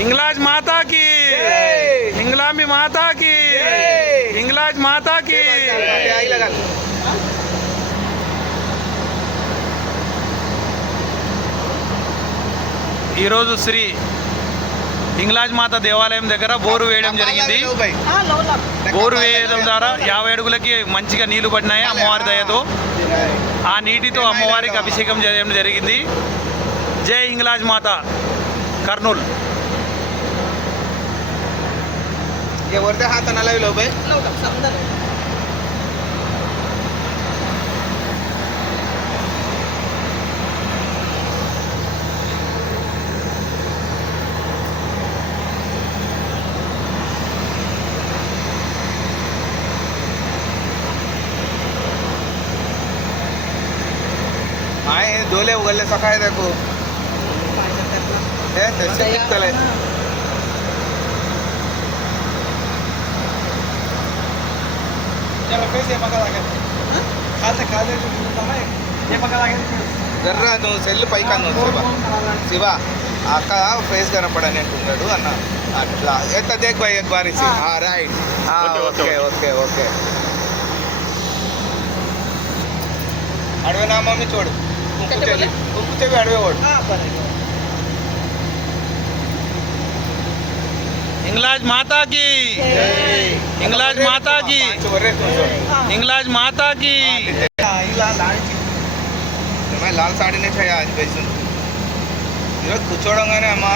हिंगलाज माता की, हिंगलामी माता की, हिंगलाज माता की। ఈరోజు శ్రీ హింగ్లాజ్ మాత దేవాలయం దగ్గర బోరు వేయడం జరిగింది. బోరు వేయడం ద్వారా 50 అడుగులకి మంచిగా నీళ్లు పడినాయి అమ్మవారి దయతో. ఆ నీటితో అమ్మవారికి అభిషేకం చేయడం జరిగింది. జై హింగ్లాజ్ మాత, కర్నూలు. डोले उगलले सकाळी देखो हे तसे निघतले चलो कैसे पका लागेल खाते खाते ये पका लागेल जर्रा నువ్వు సెల్ పైకి అన్న శివ అక్క ఫేస్ కనపడని అంటున్నాడు అన్న అట్లా ఎంత దేక్ భాయ్ एक बार इसी हां राइट हां ओके ओके ओके అడవి నా మమ్మీ చూడు कुंकुचेवी अडवे ओड हिंगलाज माता की, हिंगलाज माता की, हिंगलाज माता की. लाल साड़ी ने छाया आज पैसे ఈరోజు కూర్చోడంగానే అమ్మా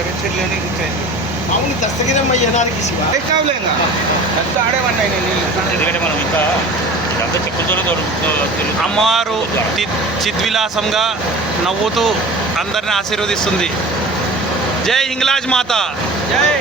ఎరచిల్లని కూర్చోయింది. అవును దస్తగిరమ్మ ఎనారికి శివ కావలేంగా ఎంత ఆడేవన్నాయి నేను ఎందుకంటే మనం ఇంకా అమ్మవారు చిద్విలాసంగా నవ్వుతూ అందరిని ఆశీర్వదిస్తుంది. జై హింగ్లాజ్ మాత. జై.